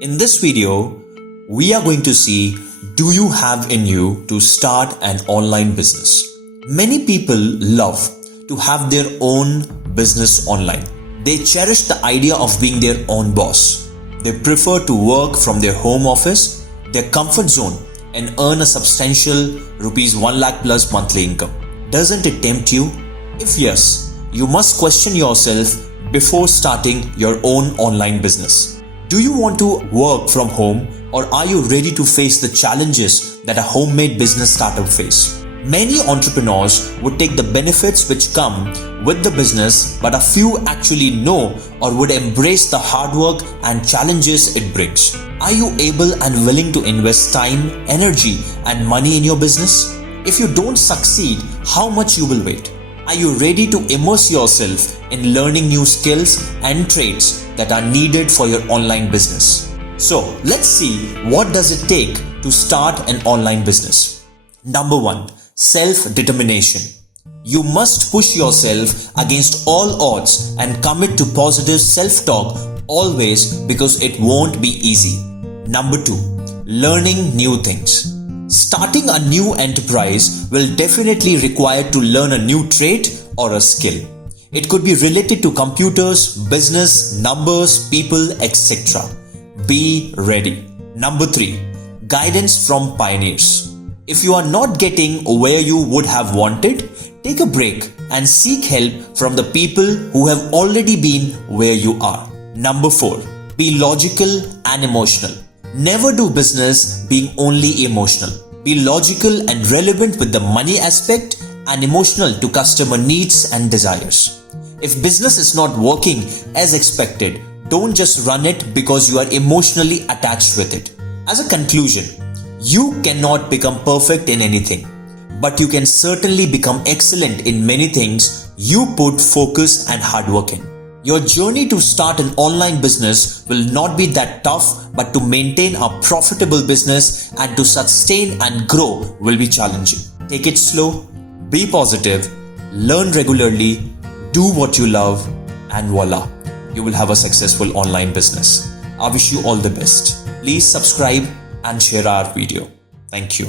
In this video, we are going to see, do you have in you to start an online business? Many people love to have their own business online. They cherish the idea of being their own boss. They prefer to work from their home office, their comfort zone, and earn a substantial rupees 1 lakh plus monthly income. Doesn't it tempt you? If yes, you must question yourself before starting your own online business. Do you want to work from home, or are you ready to face the challenges that a homemade business startup face? Many entrepreneurs would take the benefits which come with the business, but a few actually know or would embrace the hard work and challenges it brings. Are you able and willing to invest time, energy, and money in your business? If you don't succeed, how much you will wait? Are you ready to immerse yourself in learning new skills and traits that are needed for your online business? So let's see, what does it take to start an online business? Number 1, self-determination. You must push yourself against all odds and commit to positive self-talk always, because it won't be easy. Number 2, learning new things. Starting a new enterprise will definitely require to learn a new trade or a skill. It could be related to computers, business, numbers, people, etc. Be ready. Number 3, guidance from pioneers. If you are not getting where you would have wanted, take a break and seek help from the people who have already been where you are. Number 4, be logical and emotional. Never do business being only emotional. Be logical and relevant with the money aspect, and emotional to customer needs and desires. If business is not working as expected, don't just run it because you are emotionally attached with it. As a conclusion, you cannot become perfect in anything, but you can certainly become excellent in many things you put focus and hard work in. Your journey to start an online business will not be that tough, but to maintain a profitable business and to sustain and grow will be challenging. Take it slow, be positive, learn regularly, do what you love, and voila, you will have a successful online business. I wish you all the best. Please subscribe and share our video. Thank you.